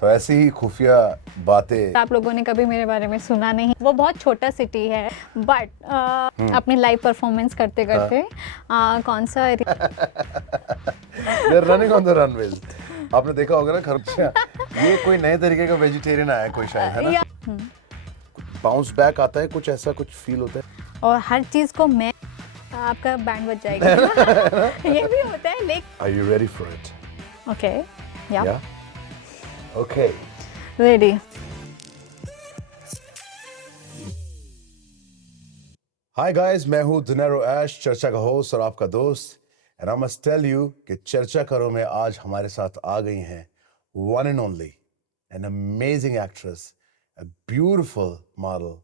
तो ऐसी ही खुफिया बातें आप लोगों ने कभी मेरे बारे में सुना नहीं। वो बहुत छोटा सिटी है बट अपनी लाइव परफॉर्मेंस करते करते कौन सा they are running on the runways. आपने देखा होगा ना खरगोश, ये कोई नए तरीके का वेजिटेरियन आया है कोई शायद, है ना? बाउंस बैक आता है, कुछ ऐसा कुछ फील होता है। और हर चीज को मैं आपका बैंड बज जाएगा ना? ये भी होता है लेकिन are you ready for it? Okay या ओके रेडी। हाय गाइस, मैं हूँ दिनेरो ऐश, चर्चा का होस्ट और आपका दोस्त। And I must tell you कि चर्चा करो में आज हमारे साथ आ गई हैं one and only an amazing actress, a beautiful model,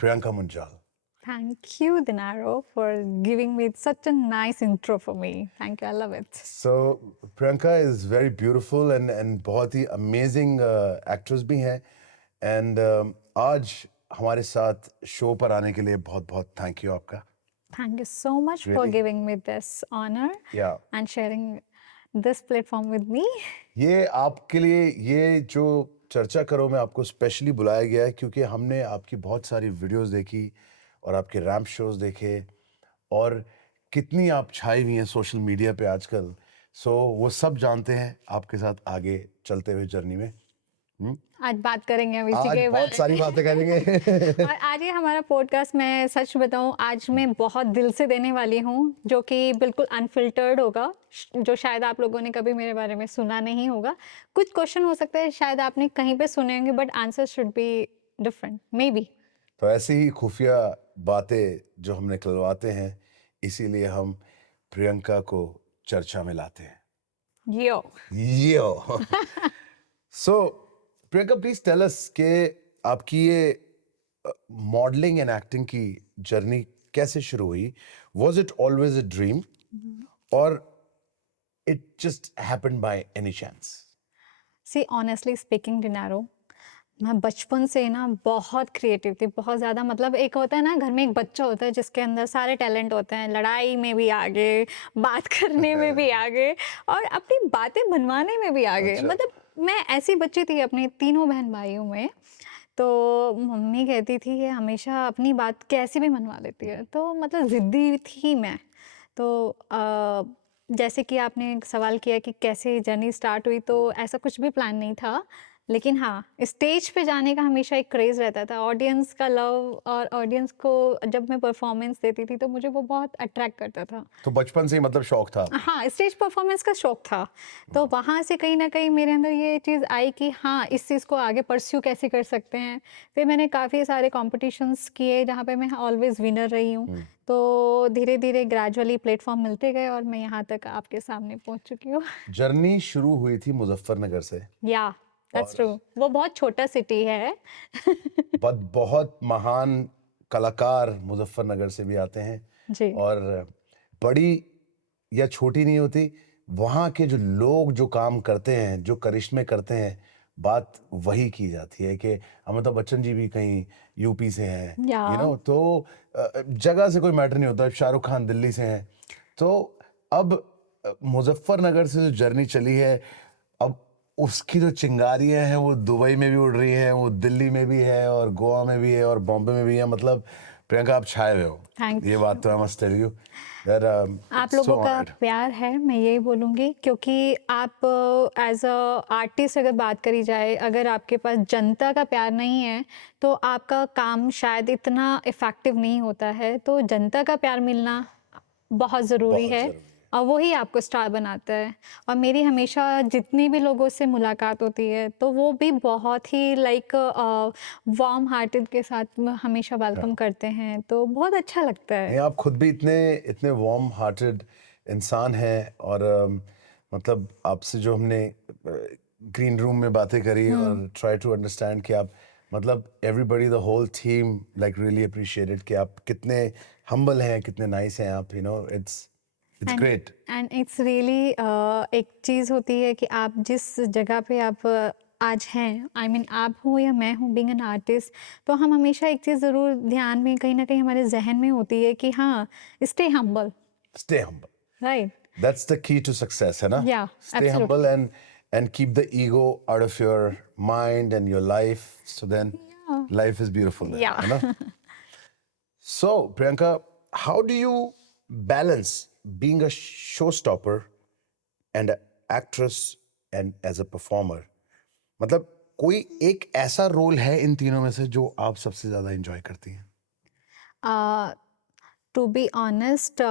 Priyanka Munjal. Thank you, Dinaro, for giving me such a nice intro for me. Thank you, I love it. So Priyanka is very beautiful and बहुत ही amazing actress भी हैं। And आज हमारे साथ show पर आने के लिए बहुत बहुत थैंक यू आपका। Thank you so much for Really? giving me this honor Yeah. and sharing this platform with me. ये आपके लिए, ये जो चर्चा करो में आपको स्पेशली बुलाया गया है क्योंकि हमने आपकी बहुत सारी वीडियोस देखी और आपके रैम्प शोज देखे और कितनी आप छाई हुई हैं सोशल मीडिया पे आजकल। सो वो सब जानते हैं आपके साथ आगे चलते हुए जर्नी में। आज बात करेंगे हम इसी आज के बहुत बारे सारी में। बातें करेंगे। और आज ये हमारा पॉडकास्ट, मैं सच बताऊं, आज मैं बहुत दिल से देने वाली हूँ, जो कि बिल्कुल अनफिल्टर्ड होगा, जो शायद आप लोगों ने कभी मेरे बारे में सुना नहीं होगा। कुछ क्वेश्चन हो सकता है शायद आपने कहीं पे सुने होंगे but answer should be different may be. तो ऐसी ही खुफिया बातें जो हम निकलवाते हैं, इसीलिए हम प्रियंका को चर्चा में लाते हैं। Yo so Priyanka, please tell us कि आपकी ये मॉडलिंग एंड एक्टिंग की जर्नी कैसे शुरू हुई? Was it always a dream और it just happened by any chance? See honestly speaking डिनारो, मैं बचपन से ना बहुत क्रिएटिव थी, बहुत ज़्यादा। मतलब एक होता है ना, घर में एक बच्चा होता है जिसके अंदर सारे टैलेंट होते हैं, लड़ाई में भी आगे, बात करने में भी आगे और अपनी बातें बनवाने में भी आगे। अच्छा। मतलब मैं ऐसी बच्ची थी अपने तीनों बहन भाइयों में। तो मम्मी कहती थी कि हमेशा अपनी बात कैसे भी मनवा लेती है, तो मतलब ज़िद्दी थी मैं। तो जैसे कि आपने सवाल किया कि कैसे जर्नी स्टार्ट हुई, तो ऐसा कुछ भी प्लान नहीं था। लेकिन हाँ, स्टेज पे जाने का हमेशा एक क्रेज़ रहता था, ऑडियंस का लव, और ऑडियंस को जब मैं परफॉर्मेंस देती थी तो मुझे वो बहुत अट्रैक्ट करता था। तो बचपन से ही मतलब शौक था? हाँ, स्टेज परफॉर्मेंस का शौक था। तो वहाँ से कहीं न कहीं मेरे अंदर ये चीज़ आई कि हाँ, इस चीज़ को आगे परस्यू कैसे कर सकते हैं। फिर मैंने काफ़ी सारे कॉम्पिटिशन्स किए जहाँ पे मैं ऑलवेज़ विनर रही हूँ। तो धीरे-धीरे ग्रेजुअली प्लेटफ़ॉर्म मिलते गए और मैं यहाँ तक आपके सामने पहुँच चुकी हूँ। जर्नी शुरू हुई थी मुजफ्फरनगर से। या दैट्स ट्रू। वो बहुत छोटा सिटी है। बहुत महान कलाकार मुजफ्फरनगर से भी आते हैं जी। और बड़ी या छोटी नहीं होती, वहाँ के जो लोग जो काम करते हैं, जो करिश्मे करते हैं, बात वही की जाती है कि अमिताभ बच्चन जी भी कहीं यूपी से हैं, या तो जगह से कोई मैटर नहीं होता। शाहरुख खान दिल्ली से हैं। तो अब मुजफ्फरनगर से जो जर्नी चली है, अब उसकी जो चिंगारियां हैं वो दुबई में भी उड़ रही हैं, वो दिल्ली में भी है और गोवा में भी है और बॉम्बे में भी है। मतलब प्रियंका, आप छाए हुए हो। थैंक ये बात तो I must tell you that आप लोगों का प्यार है, मैं यही बोलूँगी, क्योंकि आप एज अ आर्टिस्ट अगर बात करी जाए, अगर आपके पास जनता का प्यार नहीं है तो आपका काम शायद इतना इफ़ेक्टिव नहीं होता है। तो जनता का प्यार मिलना बहुत ज़रूरी बहुत है जरूरी है। और वही आपको स्टार बनाता है। और मेरी हमेशा जितनी भी लोगों से मुलाकात होती है तो वो भी बहुत ही लाइक वार्म हार्टेड के साथ हमेशा वेलकम करते हैं, तो बहुत अच्छा लगता है। नहीं, आप खुद भी इतने इतने वार्म हार्टेड इंसान हैं और मतलब आपसे जो हमने ग्रीन रूम में बातें करी और ट्राई टू अंडरस्टैंड कि आप, मतलब everybody, the whole team like really appreciated कि आप कितने हम्बल हैं, कितने नाइस हैं आप। It's great. And it's really एक चीज़ होती है कि आप जिस जगह पे आप आज हैं, आई मीन आप हो या मैं हूँ, बीइंग एन आर्टिस्ट, तो हम हमेशा एक चीज़ ज़रूर ध्यान में कहीं ना कहीं हमारे जहन में होती है कि हाँ, stay humble, stay humble, right? That's the key to success, है ना? या stay humble absolutely. And and keep the ego out of your mind and your life. So then life is beautiful then, Yeah. है ना? So, Priyanka, how do you balance being a showstopper and an actress and as a performer? मतलब कोई एक ऐसा role है इन तीनों में से जो आप सबसे ज्यादा एंजॉय करती हैं? To be honest,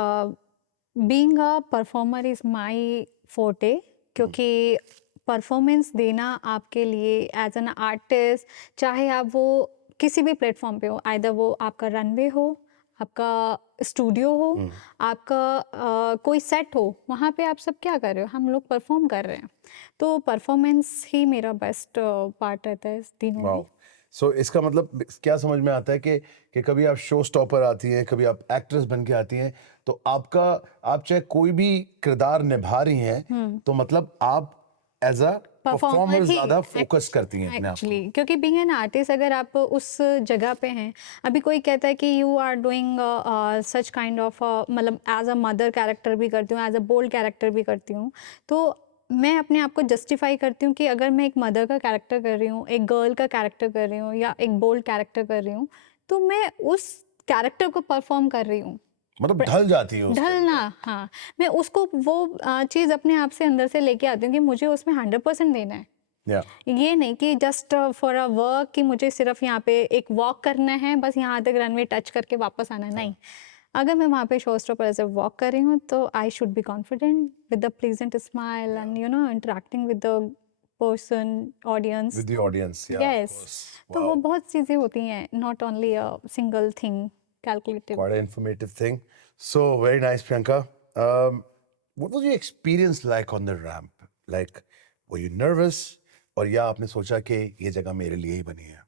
being a performer is my forte क्योंकि परफॉर्मेंस देना आपके लिए एज एन आर्टिस्ट, चाहे आप वो किसी भी प्लेटफॉर्म पे हो, आइदर वो आपका रनवे हो, आपका स्टूडियो हो, आपका कोई सेट हो, वहाँ पे आप सब क्या कर रहे हो, हम लोग परफॉर्म कर रहे हैं, तो परफॉर्मेंस ही मेरा बेस्ट पार्ट रहता है इस तीनों में। वाओ, सो इसका मतलब क्या समझ में आता है कि कभी आप शो स्टॉपर आती हैं, कभी आप एक्ट्रेस बन के आती हैं, तो आप चाहे कोई भी किरदार निभा रही हैं, तो मतलब आप एज अ परफॉर्मर ही ज्यादा फोकस करती हैं अपने आप को। एक्चुअली, क्योंकि बीइंग एन आर्टिस्ट अगर आप उस जगह पे हैं, अभी कोई कहता है कि you are doing such kind of, मतलब एज अ मदर कैरेक्टर भी करती हूँ, एज अ बोल्ड कैरेक्टर भी करती हूँ, तो मैं अपने आप को जस्टिफाई करती हूँ कि अगर मैं एक मदर का कैरेक्टर कर रही हूँ, एक गर्ल का कैरेक्टर कर रही हूँ या एक बोल्ड कैरेक्टर कर रही हूँ, तो मैं उस कैरेक्टर को परफॉर्म कर रही हूँ, मतलब ढल जाती है उसके ढलना, हाँ, मैं उसको वो चीज़ अपने आप से अंदर से लेके आती हूँ कि मुझे उसमें 100% देना है। या ये नहीं कि जस्ट फॉर अ वर्क कि मुझे सिर्फ यहाँ पे एक वॉक करना है, बस यहाँ तक रनवे टच करके वापस आना है, नहीं। अगर मैं वहाँ पे शो स्टॉपर ऐसे वॉक कर रही हूँ, तो I should be confident with the pleasant smile and interacting with the person, audience. With the audience, या ऑफ यस, कोर्स। तो वो बहुत चीज़ें होती हैं, not only a single thing calculative. Quite an informative thing. So very nice, Priyanka. What was your experience like on the ramp? Like, were you nervous, और या आपने सोचा कि ये जगह मेरे लिए ही बनी है?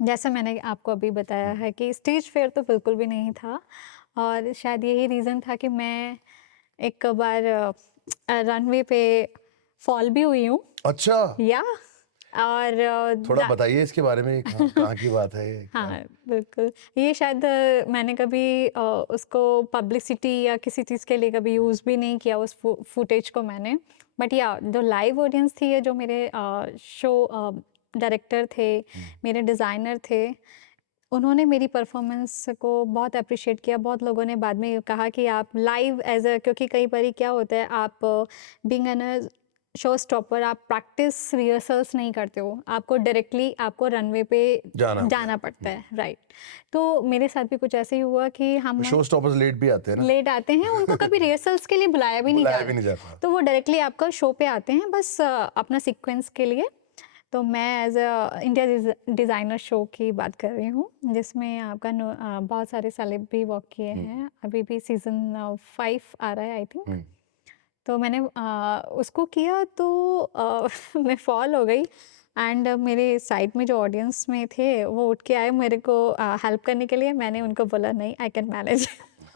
जैसा मैंने आपको अभी बताया है कि स्टेज फेयर तो बिल्कुल भी नहीं था, और शायद यही रीज़न था कि मैं एक बार रनवे पे फॉल भी हुई हूँ, अच्छा, या और थोड़ा बताइए इसके बारे में, कहाँ की बात है ये? हाँ, बिल्कुल। ये शायद मैंने कभी उसको पब्लिसिटी या किसी चीज़ के लिए कभी यूज़ भी नहीं किया उस फुटेज को मैंने। बट या जो लाइव ऑडियंस थी, या जो मेरे शो डायरेक्टर थे, मेरे डिज़ाइनर थे, उन्होंने मेरी परफॉर्मेंस को बहुत एप्रिशिएट किया। बहुत लोगों ने बाद में कहा कि आप लाइव एज़ अ, क्योंकि कई बारी क्या होता है, आप being an a show stopper, आप प्रैक्टिस रिहर्सल्स नहीं करते हो, आपको डायरेक्टली आपको रनवे पे जाना पड़ता है, राइट। तो मेरे साथ भी कुछ ऐसे ही हुआ कि हम शो स्टॉपर्स लेट भी आते हैं ना? लेट आते हैं, उनको कभी रिहर्सल्स के लिए बुलाया भी नहीं बुलाया भी नहीं जाता, जाता। तो वो डायरेक्टली आपका शो पे आते हैं, बस अपना सीक्वेंस के लिए। तो मैं as a India designer show की बात कर रही हूँ, जिसमें आपका बहुत सारे सेलेब भी वर्क किए हैं, अभी भी सीज़न 5 आ रहा है आई थिंक। तो मैंने उसको किया, तो मैं फॉल हो गई, एंड मेरे साइड में जो ऑडियंस में थे, वो उठ के आए मेरे को हेल्प करने के लिए। मैंने उनको बोला नहीं, I can manage,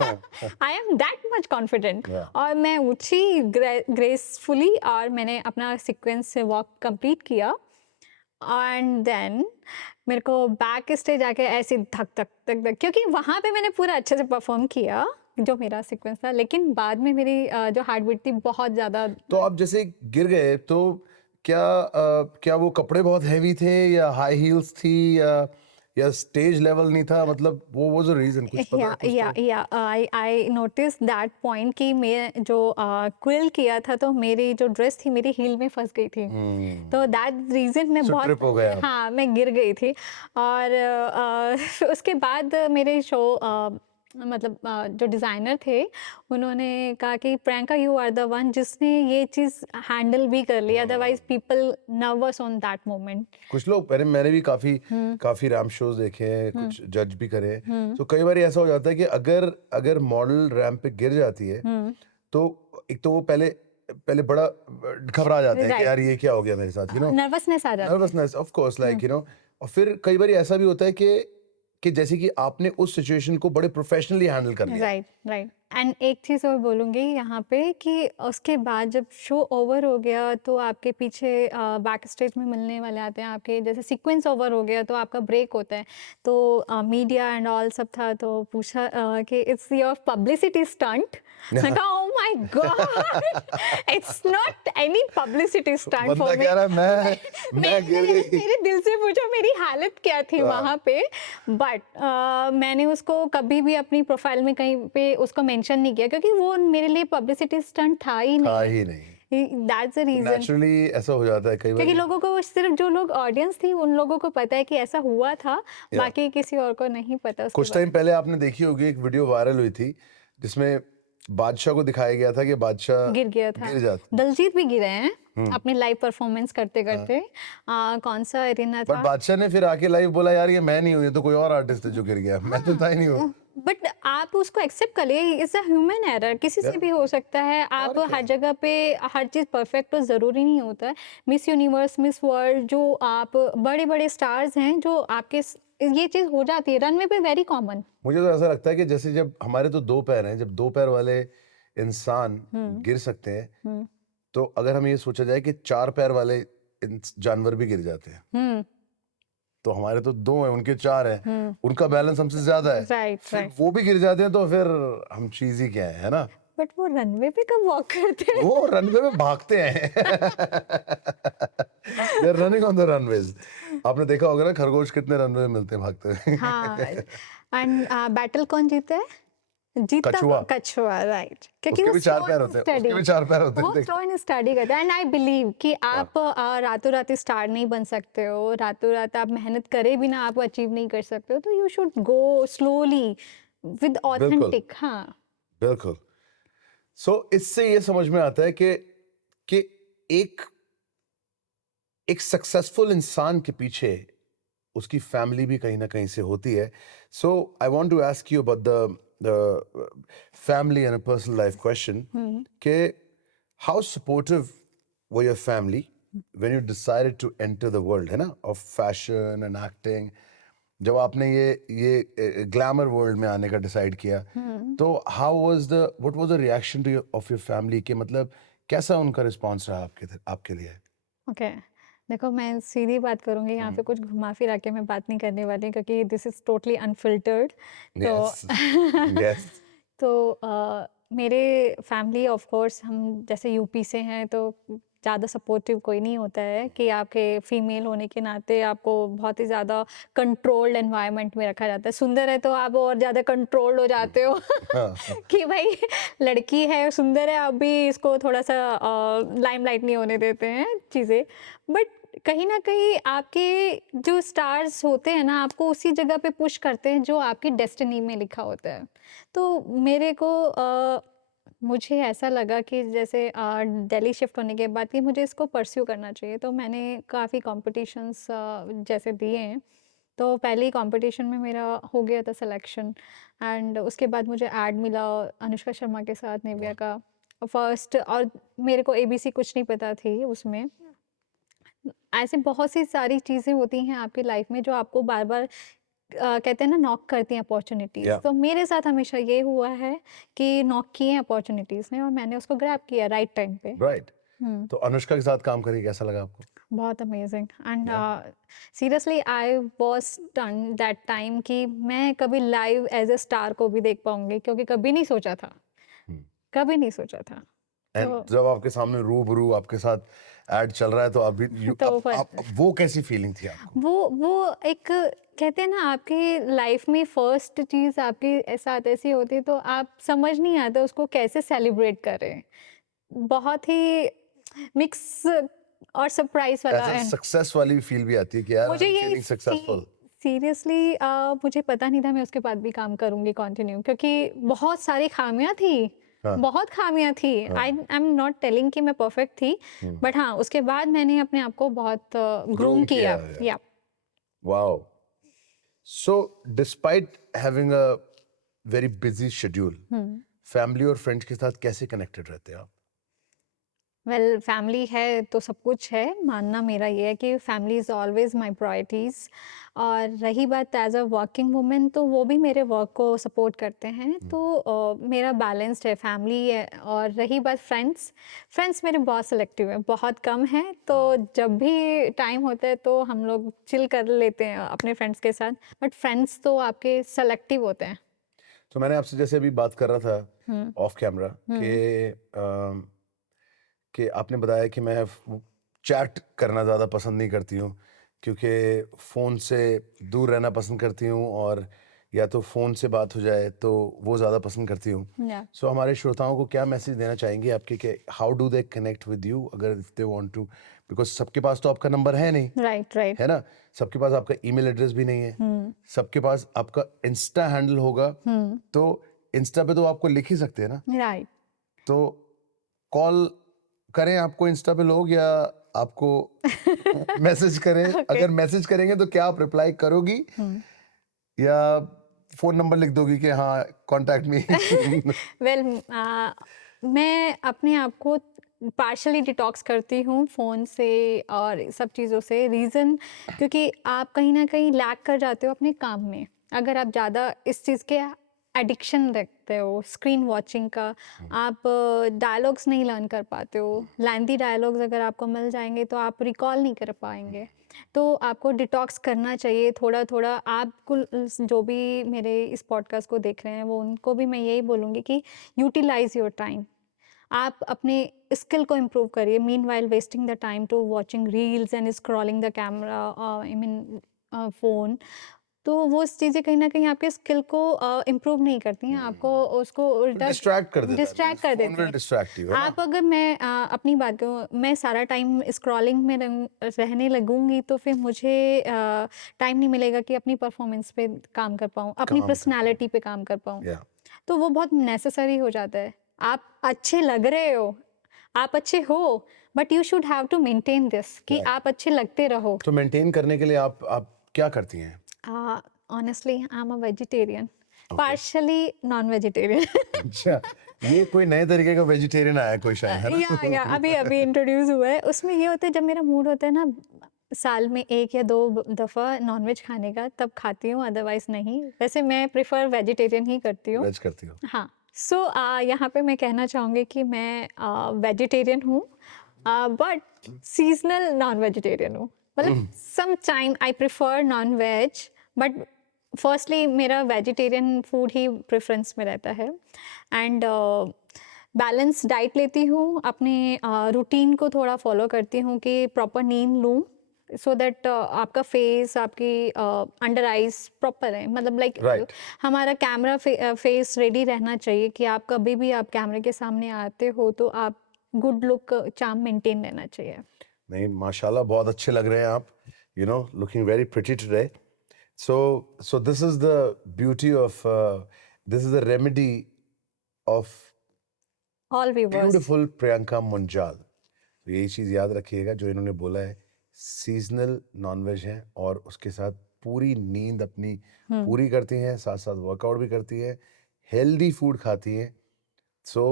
I am that much confident, Yeah. और मैं उठी ग्रेसफुली, और मैंने अपना सीक्वेंस से वॉक कंप्लीट किया, एंड देन मेरे को बैक स्टेज आके ऐसे धक धक धक धक, क्योंकि वहाँ पे मैंने पूरा अच्छे से परफॉर्म किया जो मेरा सीक्वेंस था, लेकिन बाद में मेरी जो हार्ट बीट थी बहुत ज़्यादा। तो आप जैसे गिर गए, तो क्या वो कपड़े बहुत हैवी थे, या हाई हील्स थी, या स्टेज लेवल नहीं था, मतलब वो वाज द रीजन, कुछ पता है कुछ? या आई नोटिस दैट पॉइंट कि मैं जो क्विल किया था, तो मेरी जो ड्रेस थी मेरी हील में फंस गई थी, तो दैट रीजन मैं So trip हो गया आप। हाँ, मैं गिर गई थी। और उसके बाद मेरे शो मतलब जो डिज़ाइनर थे, उन्होंने कहा कि Priyanka, you are the one जिसने ये चीज़ हैंडल भी कर ली, otherwise people nervous on that moment. कुछ लोग, मैंने भी काफी रैम्प शोज देखे हैं, कुछ जज भी करे हैं। तो कई बार ऐसा हो जाता है कि अगर मॉडल रैम्प पे गिर जाती है, तो एक तो वो पहले पहले बड़ा घबरा जाते हैं कि राइट, यार ये क्या हो गया मेरे साथ, नर्वसनेस आ जाती है। नर्वसनेस, ऑफ कोर्स, लाइक और फिर कई बार ऐसा भी होता है कि जैसे कि आपने उस सिचुएशन को बड़े प्रोफेशनली हैंडल कर लिया, राइट। राइट। एंड एक चीज़ और बोलूँगी यहाँ पे कि उसके बाद जब शो ओवर हो गया तो आपके पीछे बैक स्टेज में मिलने वाले आते हैं, आपके जैसे सीक्वेंस ओवर हो गया तो आपका ब्रेक होता है, तो मीडिया एंड ऑल सब था, तो पूछा कि इट्स योर पब्लिसिटी स्टंट। मैं कहा oh my God, it's not any publicity stunt बंदा फॉर मी। कह रहा है मैं गिर मैंने गई। मेरे दिल से पूछा मेरी हालत क्या थी हाँ। वहाँ पे, बट मैंने उसको कभी भी अपनी प्रोफाइल में कहीं पे उसको मेंशन नहीं किया क्योंकि वो मेरे लिए पब्लिसिटी स्टंट था ही था नहीं। ही नहीं। दैट्स द रीजन, नेचुरली ऐसा हो जाता है कई क्योंकि बार। लोगों को सिर्फ जो लोग ऑडियंस थी उन लोगों को पता है कि ऐसा हुआ था, या बाकी किसी और को नहीं पता उसके कुछ बारे टाइम पहले आपने देखी होगी एक वीडियो वायरल हुई थी जिसमें बादशाह को दिखाया गया था कि बादशाह में। गिर गया था, गिर जाते। दलजीत भी गिरे हैं अपने लाइव परफॉर्मेंस करते हाँ। करते। कौन सा एरिना बट था? बादशाह ने फिर आके लाइव बोला यार ये मैं नहीं हूँ, ये तो कोई और आर्टिस्ट है जो गिर गया, मैं तो था ही नहीं हूँ। बट आप उसको एक्सेप्ट कर लिए, इट्स अ ह्यूमन एरर, किसी से या भी हो सकता है। आप और क्या। हर जगह पे हर चीज़ परफेक्ट तो ज़रूरी नहीं होता है। मिस यूनिवर्स, मिस वर्ल्ड, जो आप बड़े बड़े स्टार्स हैं जो आपके ये चीज़ हो जाती है रनवे पे, वेरी कॉमन। मुझे तो ऐसा लगता है कि जैसे जब हमारे तो दो पैर हैं, जब दो पैर वाले इंसान हम्म। गिर सकते हैं, हम्म। तो अगर हम ये सोचा जाए कि चार पैर वाले जानवर भी गिर जाते हैं, हम्म। तो हमारे तो दो हैं उनके चार हैं, हम्म। उनका बैलेंस हमसे ज्यादा है, राइट फिर राइट। वो भी गिर जाते हैं तो फिर हम चीज ही क्या है ना। बट वो रनवे पे कब वॉक करते हैं? वो रनवे में भागते हैं। They are running on the runways. आपने देखा होगा ना खरगोश कितने रनवे में मिलते हैं भागते हाँ। हुए। एंड बैटल कौन जीता है? जीतता कछुआ, कछुआ, राइट, क्योंकि उसके वो भी चार स्लो पैर एंड होते हैं, स्टडी, उसके भी चार पैर होते हैं, वो देख। स्लो एंड स्टडी करता है। एंड आई बिलीव कि हाँ, आप रातों रात स्टार नहीं बन सकते हो, रातों रात आप मेहनत करे बिना आप अचीव नहीं कर सकते हो, तो you should go slowly with बिल्कुल ऑथेंटिक। हाँ। बिल्कुल। सो इससे ये समझ में आता है कि एक एक सक्सेसफुल इंसान के पीछे उसकी फैमिली भी कहीं ना कहीं से होती है। So I want to ask you about the family and a personal life question कि how supportive were your family when you decided to enter the world, है ना, ऑफ फैशन एंड एक्टिंग। जब आपने ये ग्लैमर वर्ल्ड में आने का decide किया, तो how was the what was the reaction two of your family, कि मतलब कैसा उनका रिस्पांस रहा आपके लिए? ओके, देखो मैं सीधी बात करूंगी, यहाँ पे कुछ घुमा फिरा के मैं बात नहीं करने वाली क्योंकि दिस इज टोटली अनफिल्टर्ड। तो यस। यस। तो मेरे फैमिली ऑफ कोर्स, हम जैसे यूपी से हैं तो ज़्यादा सपोर्टिव कोई नहीं होता है, कि आपके फीमेल होने के नाते आपको बहुत ही ज़्यादा कंट्रोल्ड एनवायरनमेंट में रखा जाता है। सुंदर है तो आप और ज़्यादा कंट्रोल्ड हो जाते हो हाँ। कि भाई लड़की है, सुंदर है, अभी इसको थोड़ा सा लाइमलाइट नहीं होने देते हैं चीज़ें। बट कहीं न कहीं आपके जो स्टार्स होते हैं ना, आपको उसी जगह पे पुश करते हैं जो आपकी डेस्टिनी में लिखा होता है। तो मेरे को मुझे ऐसा लगा कि जैसे दिल्ली शिफ्ट होने के बाद कि मुझे इसको परस्यू करना चाहिए, तो मैंने काफ़ी कॉम्पिटिशन्स जैसे दिए हैं। तो पहले ही कॉम्पिटिशन में मेरा हो गया था सिलेक्शन, एंड उसके बाद मुझे ऐड मिला अनुष्का शर्मा के साथ, निविया वाह। का फर्स्ट, और मेरे को एबीसी कुछ नहीं पता थी उसमें। ऐसे बहुत सी सारी चीज़ें होती हैं आपकी लाइफ में जो आपको बार-बार कहते हैं ना, नॉक करती हैं अपॉर्च्युनिटीज़। या तो मेरे साथ हमेशा ये हुआ है कि नॉक किए हैं अपॉर्च्युनिटीज़ ने और मैंने उसको ग्रैब किया राइट टाइम पे। राइट। हुँ, तो अनुष्का के साथ काम करके कैसा लगा आपको? बहुत अमेज़िंग। एंड या seriously I was stunned that time कि मैं कभी लाइव एज़ अ स्टार को भी देख पाऊँगी, क्योंकि कभी नहीं सोचा था, कभी नहीं सोचा था। एंड तो जब आपके सामने रूबरू आपके साथ ऐड चल रहा है तो अभी तो आप वो कैसी फीलिंग थी आपको? वो एक, कहते हैं ना, आपकी लाइफ में फर्स्ट चीज़ आपके साथ ऐसी होती है तो आप समझ नहीं आता उसको कैसे सेलिब्रेट करें। बहुत ही मिक्स और सरप्राइज़ वाला ऐसा एंड सक्सेस वाली फील भी आती है कि यार आई मुझे एम ये फीलिंग सक्सेसफुल। सीरियसली मुझे पता नहीं था मैं उसके बाद भी काम करूँगी कंटिन्यू, क्योंकि बहुत सारी खामियाँ थी, हाँ। बहुत खामियाँ थी। आई एम नॉट टेलिंग कि मैं परफेक्ट थी, बट हाँ, उसके बाद मैंने अपने आप को बहुत ग्रूम ग्रूम किया किया। है। या wow. So despite having a very busy schedule, family और फ्रेंड्स के साथ कैसे कनेक्टेड रहते हैं आप? वेल फैमिली है तो सब कुछ है, मानना मेरा ये है कि family is always my priorities. और रही बात एज़ अ वर्किंग वुमन, तो वो भी मेरे वर्क को सपोर्ट करते हैं, तो मेरा बैलेंस्ड है, फैमिली है। और रही बात फ्रेंड्स, फ्रेंड्स मेरे बहुत सिलेक्टिव हैं, बहुत कम हैं, तो जब भी टाइम होता है तो हम लोग चिल कर लेते हैं अपने फ्रेंड्स के साथ, बट फ्रेंड्स तो आपके सेलेक्टिव होते हैं। तो मैंने आपसे जैसे अभी बात कर रहा था हुँ, ऑफ कैमरा हुँ, कि आपने बताया कि मैं चैट करना ज़्यादा पसंद नहीं करती हूँ क्योंकि फ़ोन से दूर रहना पसंद करती हूँ और या तो फ़ोन से बात हो जाए तो वो ज़्यादा पसंद करती हूँ। या सो हमारे श्रोताओं को क्या मैसेज देना चाहेंगे आपके कि how do they connect with you अगर if they want to, because सबके पास तो आपका नंबर है नहीं, राइट, राइट। है ना? सबके पास आपका ईमेल एड्रेस भी नहीं है, हुँ, सबके पास आपका इंस्टा हैंडल होगा, हुँ, तो इंस्टा पे तो आपको लिख ही सकते हैं ना? राइट। तो कॉल करें आपको इंस्टा पे लोग या आपको मैसेज करें? ओके। अगर मैसेज करेंगे तो क्या आप रिप्लाई करोगी हुँ। या फोन नंबर लिख दोगी कि हाँ कांटेक्ट मी? वेल मैं अपने आप को पार्शली डिटॉक्स करती हूँ फ़ोन से और सब चीज़ों से। रीज़न क्योंकि आप कहीं न कहीं लैग कर जाते हो अपने काम में। अगर आप ज़्यादा इस चीज़ के एडिक्शन रखते हो स्क्रीन वॉचिंग का, आप डायलॉग्स नहीं लर्न कर पाते हो। लेंथी डायलॉग्स अगर आपको मिल जाएँगे तो आप रिकॉल नहीं कर पाएँगे। तो आपको डिटॉक्स करना चाहिए थोड़ा-थोड़ा। आपको जो भी मेरे इस पॉडकास्ट को देख रहे हैं, वो उनको भी मैं यही बोलूँगी कि यूटिलाइज़ योर टाइम। आप अपने स्किल को इम्प्रूव करिए meanwhile wasting the time to watching reels and scrolling the camera, I mean phone. तो वो चीज़ें कहीं न कहीं आपके स्किल को इम्प्रूव नहीं करती हैं, आपको उसको उल्टा डिस्ट्रैक्ट कर देता है, डिस्ट्रैक्ट कर फोन देती विल हैं। डिस्ट्रैक्ट यू, है ना? आप अगर मैं अपनी बात करूँ, मैं सारा टाइम स्क्रॉलिंग में रहने लगूँगी तो फिर मुझे टाइम नहीं मिलेगा कि अपनी परफ़ॉर्मेंस पे काम कर पाऊँ, अपनी काम कर पाऊँ, पर्सनैलिटी पे काम कर पाऊँ। या तो वो बहुत नेसेसरी हो जाता है। आप अच्छे लग रहे हो, आप अच्छे हो, but you should have to maintain this कि राइट। आप अच्छे लगते रहो। तो मेंटेन करने के लिए आप क्या करती हैं? Honestly I am a vegetarian, okay. Partially non-vegetarian. अच्छा, ये कोई नए तरीके का वेजिटेरियन आया कोई शायद, है या ना? अभी-अभी इंट्रोड्यूस हुआ है। उसमें ये होता है जब मेरा मूड होता है ना, साल में 1 या 2 दफ़ा नॉन-वेज खाने का, तब खाती हूँ, अदरवाइज़ नहीं। वैसे मैं प्रेफ़र वेजिटेरियन ही करती हूँ। वेज करती हो? हाँ, सो यहाँ पे मैं कहना चाहूँगी कि मैं वेजिटेरियन हूँ, बट सीज़नल नॉन-वेजिटेरियन हूँ। मतलब some time I prefer non-veg, but firstly मेरा वेजिटेरियन फूड ही प्रेफ़रेंस में रहता है। एंड बैलेंस डाइट लेती हूँ, अपने रूटीन को थोड़ा फ़ॉलो करती हूँ कि प्रॉपर नींद लूँ, सो दैट आपका फेस, आपकी अंडर आइज़ प्रॉपर है। मतलब लाइक राइट। हमारा कैमरा फेस रेडी रहना चाहिए कि आप कभी भी आप कैमरे के सामने आते हो तो आप गुड लुक चार्म मेंटेन रहना चाहिए। नहीं, माशाल्लाह बहुत अच्छे लग रहे हैं आप, you know looking very pretty today. So this is the beauty of this is the remedy of all viewers. Beautiful Priyanka Munjal. तो यही चीज़ याद रखिएगा जो इन्होंने बोला है, सीजनल नॉनवेज है और उसके साथ पूरी नींद अपनी हुँ, पूरी करती हैं, साथ साथ वर्कआउट भी करती हैं, हेल्दी फूड खाती हैं। So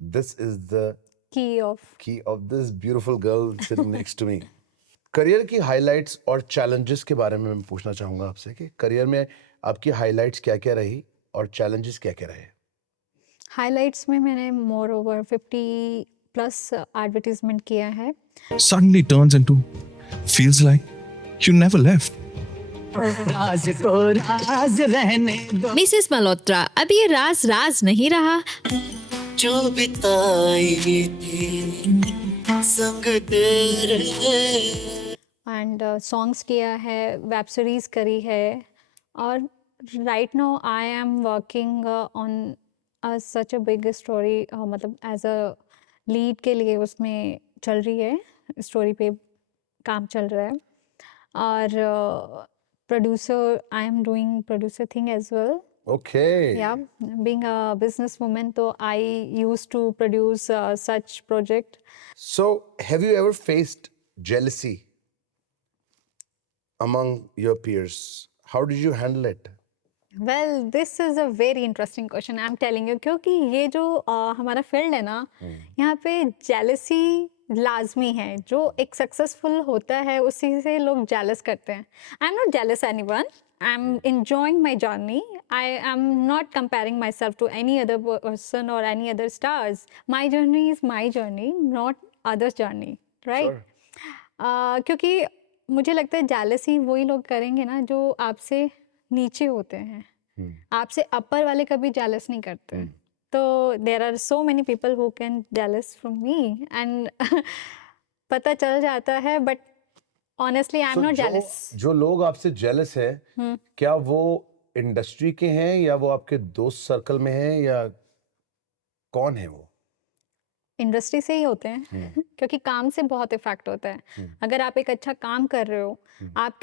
this is the key of key of this beautiful girl sitting next to me. Career की हाइलाइट्स और चैलेंजेस के बारे में मैं पूछना चाहूँगा आपसे कि करियर में आपकी हाइलाइट्स क्या-क्या रही और चैलेंजेस क्या-क्या रहे? हाइलाइट्स में मैंने मोर ओवर 50 प्लस एडवर्टाइज़मेंट किया है। suddenly turns into feels like you never left. राज को राज रहने दो मिसेस मल्होत्रा, अब ये राज राज नहीं रहा। जो बिताई थी संग तेरे एंड सॉन्ग्स किया है, वेब सीरीज़ करी है, और right now I am working on such a big story, मतलब एज अ लीड के लिए उसमें चल रही है, स्टोरी पे काम चल रहा है। और producer, I am doing producer thing as well. Okay. Yeah, being a businesswoman, so I used to produce such project. So, have you ever faced jealousy among your peers? How did you handle it? Well, this is a very interesting question, I'm telling you, क्योंकि ये जो हमारा field है ना, यहाँ पे jealousy लाजमी है, जो एक सक्सेसफुल होता है उसी से लोग जेलस करते हैं। आई am not jealous anyone, I am enjoying my journey. I am not comparing myself to any other person or any other stars. My journey is my journey, not others journey, right? Sure. क्योंकि मुझे लगता है jealousy वही लोग करेंगे ना जो आपसे नीचे होते हैं, आपसे अपर वाले कभी जेलस नहीं करते। तो there are so many people who can jealous from me and पता चल जाता है, but honestly I am So, not जो जेलस। जो लोग आपसे जेलस है, क्या वो इंडस्ट्री के हैं या वो आपके दोस्त सर्कल में हैं या कौन है वो? इंडस्ट्री से ही होते हैं क्योंकि काम से बहुत इफेक्ट होता है। अगर आप एक अच्छा काम कर रहे हो, आप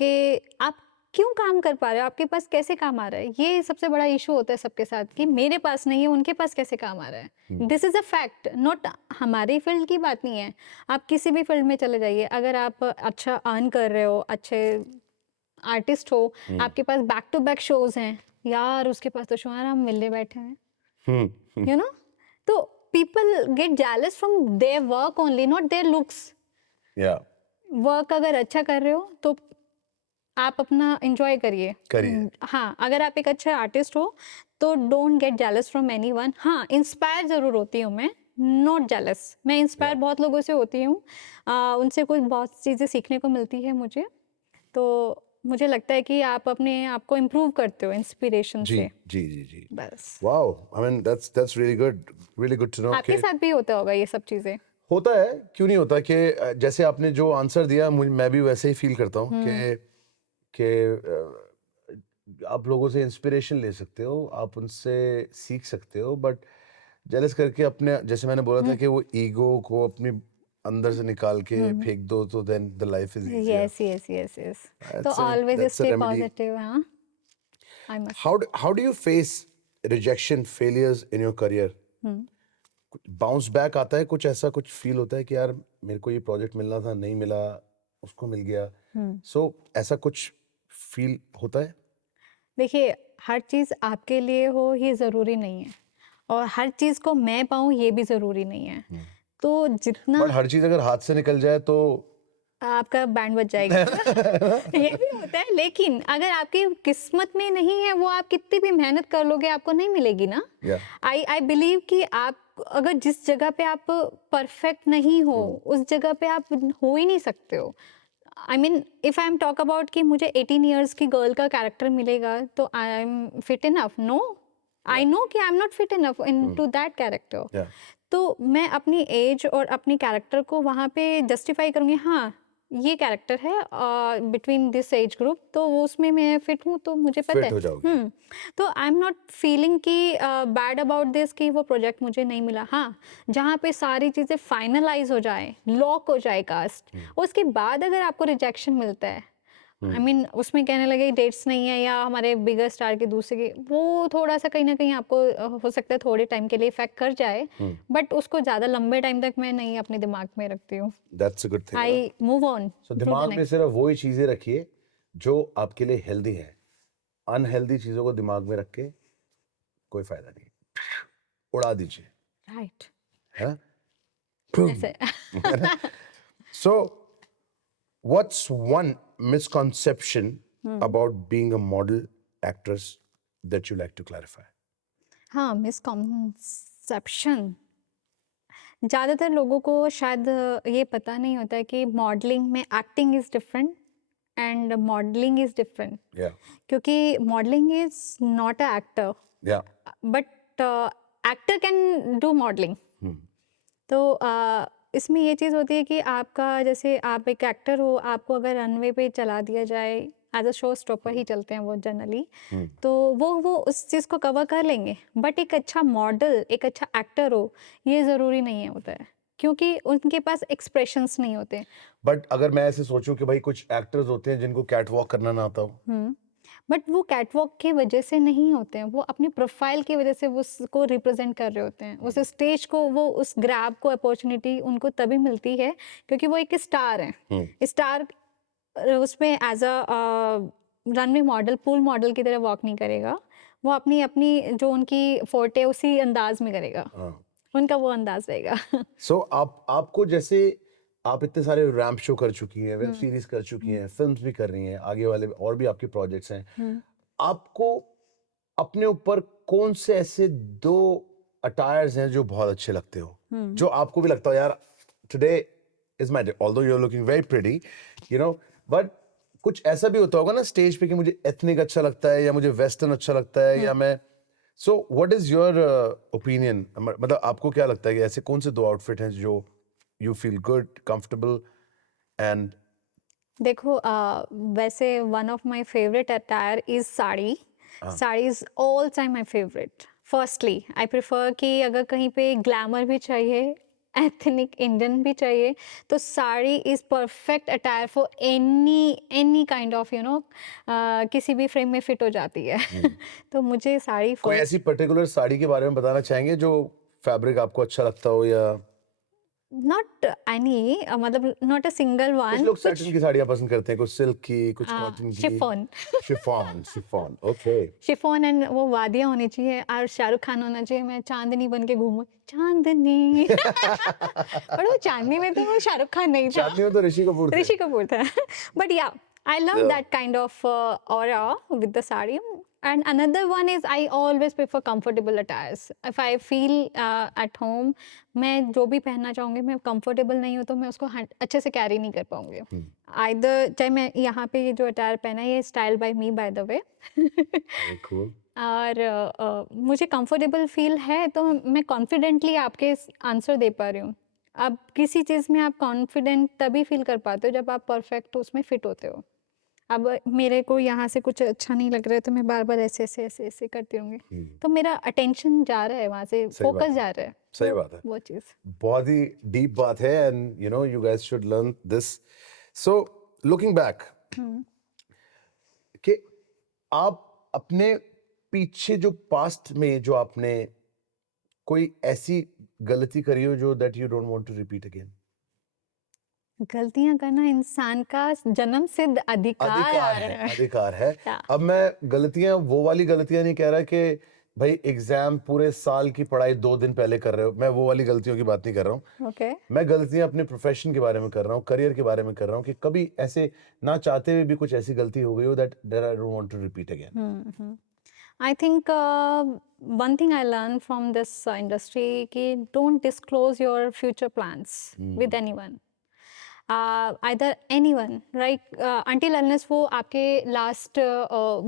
क्यों काम कर पा रहे हो, आपके पास कैसे काम आ रहा है, ये सबसे बड़ा इशू होता है सबके साथ कि मेरे पास नहीं है, उनके पास कैसे काम आ रहा है। This is a fact, not हमारी फील्ड की बात नहीं है। आप किसी भी फील्ड में चले जाइए, अगर आप अच्छा अर्न कर रहे हो, अच्छे आर्टिस्ट हो, आपके पास बैक टू बैक शोज हैं, यार उसके पास तो शो है, हम मिलने बैठे हैं, यू नो। तो people get jealous from their work only, not their looks. या वर्क अगर अच्छा कर रहे हो तो आप अपना एंजॉय करिए। करिए। हाँ, अगर आप एक अच्छा आर्टिस्ट हो तो don't get jealous from anyone. हाँ, इंस्पायर जरूर होती हूँ मैं, नॉट जेलस। मैं इंस्पायर बहुत लोगों से होती हूँ, उनसे कुछ बहुत चीज़ें सीखने को मिलती है मुझे। तो मुझे लगता है कि आप अपने आप को इम्प्रूव करते हो इंस्पिरेशन जी से, जी जी जी। बस। Wow, I mean that's really good to know आपके कि साथ भी होता होगा ये सब चीज़ें। होता है, क्यों नहीं होता कि जैसे आपने जो आंसर दिया मैं भी वैसे ही फील करता हूँ कि आप लोगों से इंस्पिरेशन ले सकते हो, आप उनसे सीख सकते हो, बट जेलस करके अपने, जैसे मैंने बोला था कि वो ईगो को अपने अंदर से निकाल के फेंक दो तो then the life is easier. Yes yes yes yes. तो That's a- always that's a stay remedy. Positive. हाँ, I must. How do you face rejection, failures in your career? Bounce back आता है, कुछ ऐसा कुछ फील होता है कि यार मेरे को ये प्रोजेक्ट मिलना था, नहीं मिला, उसको मिल गया, सो ऐसा कुछ फील होता है? देखिए, हर चीज़ आपके लिए हो ये ज़रूरी नहीं है, और हर चीज़ को मैं पाऊँ ये भी ज़रूरी नहीं है। तो जितना बट हर चीज अगर हाथ से निकल जाए तो आपका बैंड बज जाएगा ये भी होता है, लेकिन अगर आपकी किस्मत में नहीं है वो, आप कितनी भी मेहनत कर लोगे आपको नहीं मिलेगी ना। या आई बिलीव कि आप अगर जिस जगह पे आप परफेक्ट नहीं हो उस जगह पे आप हो ही नहीं सकते हो। I mean if I am talk about कि मुझे 18 इयर्स की गर्ल का कैरेक्टर मिलेगा तो I am fit enough? No, I know कि I am not fit enough in to that character. या तो मैं अपनी एज और अपनी कैरेक्टर को वहाँ पे जस्टिफाई करूँगी, हाँ ये कैरेक्टर है बिटवीन दिस एज ग्रुप, तो वो उसमें मैं फिट हूँ, तो मुझे पता फिट है। हो जाओगे। तो आई एम नॉट फीलिंग कि बैड अबाउट दिस कि वो प्रोजेक्ट मुझे नहीं मिला। हाँ, जहाँ पे सारी चीज़ें फाइनलाइज हो जाए, लॉक हो जाए कास्ट, उसके बाद अगर आपको रिजेक्शन मिलता है, आई मीन उसमें कहने लगे डेट्स नहीं है या हमारे बिगर स्टार के दूसरे के, वो थोड़ा सा कहीं ना कहीं आपको हो सकता है थोड़े टाइम के लिए इफेक्ट कर जाए, बट उसको ज़्यादा लंबे टाइम तक मैं नहीं अपने दिमाग में रखती हूँ। That's a good thing. I move on. So दिमाग में सिर्फ वही चीजें रखिए जो आपके लिए हेल्दी है, अनहेल्दी चीजों को दिमाग में रख के कोई फायदा नहीं, उड़ा दीजिए, राइट, है। ऐसे So, what's one misconception about being a model actress that you like to clarify? हाँ, मिसकॉन्सेप्शन, ज़्यादातर लोगों को शायद ये पता नहीं होता है कि मॉडलिंग में acting is different and modelling is different. Yeah, क्योंकि modelling is not a actor, yeah, but actor can do modelling. तो इसमें ये चीज़ होती है कि आपका, जैसे आप एक एक्टर हो, आपको अगर रनवे पे चला दिया जाए, एज अ शो स्टॉपर ही चलते हैं वो जनरली, तो वो उस चीज़ को कवर कर लेंगे, बट एक अच्छा मॉडल, एक अच्छा एक्टर हो, ये ज़रूरी नहीं है होता है, क्योंकि उनके पास एक्सप्रेशंस नहीं होते। बट अगर मैं ऐसे सोचूं कि भाई कुछ एक्टर्स होते हैं जिनको कैट वॉक करना ना आता हो, बट वो कैटवॉक की वजह से नहीं होते हैं, वो अपनी प्रोफाइल की वजह से वो उसको रिप्रेजेंट कर रहे होते हैं, उस स्टेज को, वो उस ग्रैब को, अपॉर्चुनिटी उनको तभी मिलती है क्योंकि वो एक स्टार है। स्टार उसमें as a runway model, pool model की तरह वॉक नहीं करेगा, वो अपनी अपनी जो उनकी फोर्टे है उसी अंदाज में करेगा, हाँ। उनका वो अंदाज रहेगा। सो आपको जैसे आप इतने सारे रैंप शो कर चुकी हैं, वेब सीरीज कर चुकी हैं, फिल्म्स भी कर रही हैं, आगे वाले और भी आपके प्रोजेक्ट्स हैं, आपको अपने ऊपर कौन से ऐसे 2 अटायर्स हैं जो बहुत अच्छे लगते हो, जो आपको भी लगता हो यार today is my day, although you are looking very pretty, you know, but कुछ ऐसा भी होता होगा ना स्टेज पे कि मुझे एथनिक अच्छा लगता है या मुझे वेस्टर्न अच्छा लगता है या मैं, so what is your opinion, मतलब आपको क्या लगता है कि ऐसे कौन से 2 आउटफिट हैं जो you feel good, comfortable and देखो वैसे one of my favourite attire is sari. Sari is all time my favourite. Firstly I prefer कि अगर कहीं पे ग्लैमर भी चाहिए, एथनिक इंडियन भी चाहिए, तो sari is perfect attire for any kind of किसी भी फ्रेम में फिट हो जाती है। तो मुझे साड़ी कोई फर्स्ट। ऐसी पर्टिकुलर साड़ी के बारे में बताना चाहेंगे जो फैब्रिक आपको अच्छा लगता हो, या नॉट एनी मतलब नॉट अ सिंगल कुछ वन, लोग सैटिन की साड़ियाँ पसंद करते हैं, कुछ सिल्क की, कुछ कॉटन की, chiffon. Chiffon, okay. Chiffon and वो वादियाँ होनी चाहिए और शाहरुख खान होना चाहिए, मैं चांदनी बन के घूमूं, चांदनी। पर वो चांदनी में तो वो शाहरुख खान नहीं था, चांदनी में तो ऋषि कपूर थे। ऋषि कपूर था। बट या I love Yeah. that kind of aura with the sari. And another one is I always prefer comfortable attires. If I feel at home, मैं जो भी पहनना चाहूँगी, मैं comfortable नहीं हूँ तो मैं उसको अच्छे से कैरी नहीं कर पाऊँगी। Either चाहे मैं यहाँ पे ये जो अटायर पहना है, ये style by me by the way. Very cool. और मुझे कंफर्टेबल फील है तो मैं कॉन्फिडेंटली आपके आंसर दे पा रही हूँ। अब किसी चीज़ में आप कॉन्फिडेंट तभी फील कर पाते हो जब आप परफेक्ट उसमें फिट होते हो। अब मेरे को यहाँ से कुछ अच्छा नहीं लग रहा है तो मैं बार बार ऐसे करती रहूँगी, तो मेरा अटेंशन जा रहा है वहाँ से, सही बात फोकस है। जा रहा है। सही वो- बात है। वो चीज़। बहुत ही डीप बात है, and you know you guys should learn this. So looking back, कि आप अपने पीछे जो पास्ट में जो आपने कोई ऐसी गलती करी हो जो that you don't want to repeat again. गलतियाँ करना इंसान का जन्म सिद्ध अधिकार है, है। अधिकार है। Yeah. अब मैं गलतियां, वो वाली गलतियां नहीं कह रहा कि भाई एग्जाम पूरे साल की पढ़ाई 2 दिन पहले कर रहे हो, मैं वो वाली गलतियों की बात नहीं कर रहा हूँ। ओके। मैं गलतियां अपने प्रोफेशन के बारे में कर रहा हूँ, करियर के बारे में कर रहा हूँ, कि कभी ऐसे ना चाहते हुए भी कुछ ऐसी गलती हो गई हो that I don't want to repeat again. I think one thing I learned from this industry कि don't disclose your future plans with anyone. Either anyone, right? Until unless वो आपके last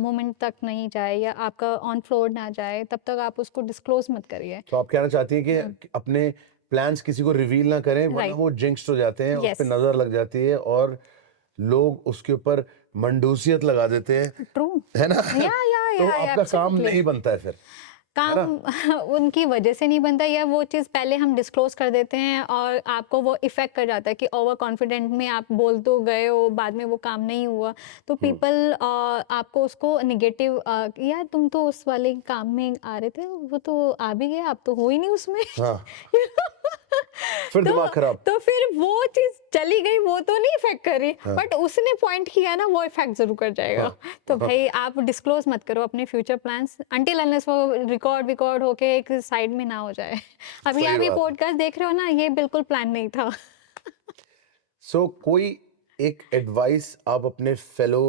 moment तक नहीं जाए या आपका on floor ना जाए, तब तक आप उसको disclose मत करिए। तो आप कहना चाहती हैं कि अपने प्लान्स किसी को रिवील ना करें, वरना Right. वो जिंक्स्ड हो जाते हैं, उस Yes. पे नजर लग जाती है और लोग उसके ऊपर मंडूसियत लगा देते हैं, True. है ना? Yeah, तो आपका काम absolutely. नहीं बनता है फिर। काम उनकी वजह से नहीं बनता, या वो चीज़ पहले हम डिस्क्लोज कर देते हैं और आपको वो इफेक्ट कर जाता है कि ओवर कॉन्फिडेंट में आप बोल तो गए हो, बाद में वो काम नहीं हुआ, तो पीपल आपको उसको निगेटिव, यार तुम तो उस वाले काम में आ रहे थे, वो तो आ भी गया, आप तो हो ही नहीं उसमें। हाँ। फिर दिमाग खराब। तो फिर वो चीज चली गई, वो तो नहीं इफेक्ट करी, बट उसने पॉइंट किया ना, वो इफेक्ट जरूर कर जाएगा। तो भाई आप डिस्क्लोज मत करो अपने फ्यूचर प्लान्स अंटिल अनलेस वो रिकॉर्ड होके एक साइड में ना हो जाए। अभी सही आप ये बात है। पॉडकास्ट देख रहे हो ना, ये बिल्कुल प्लान नहीं था। सो कोई एक एडवाइस आप अपने फेलो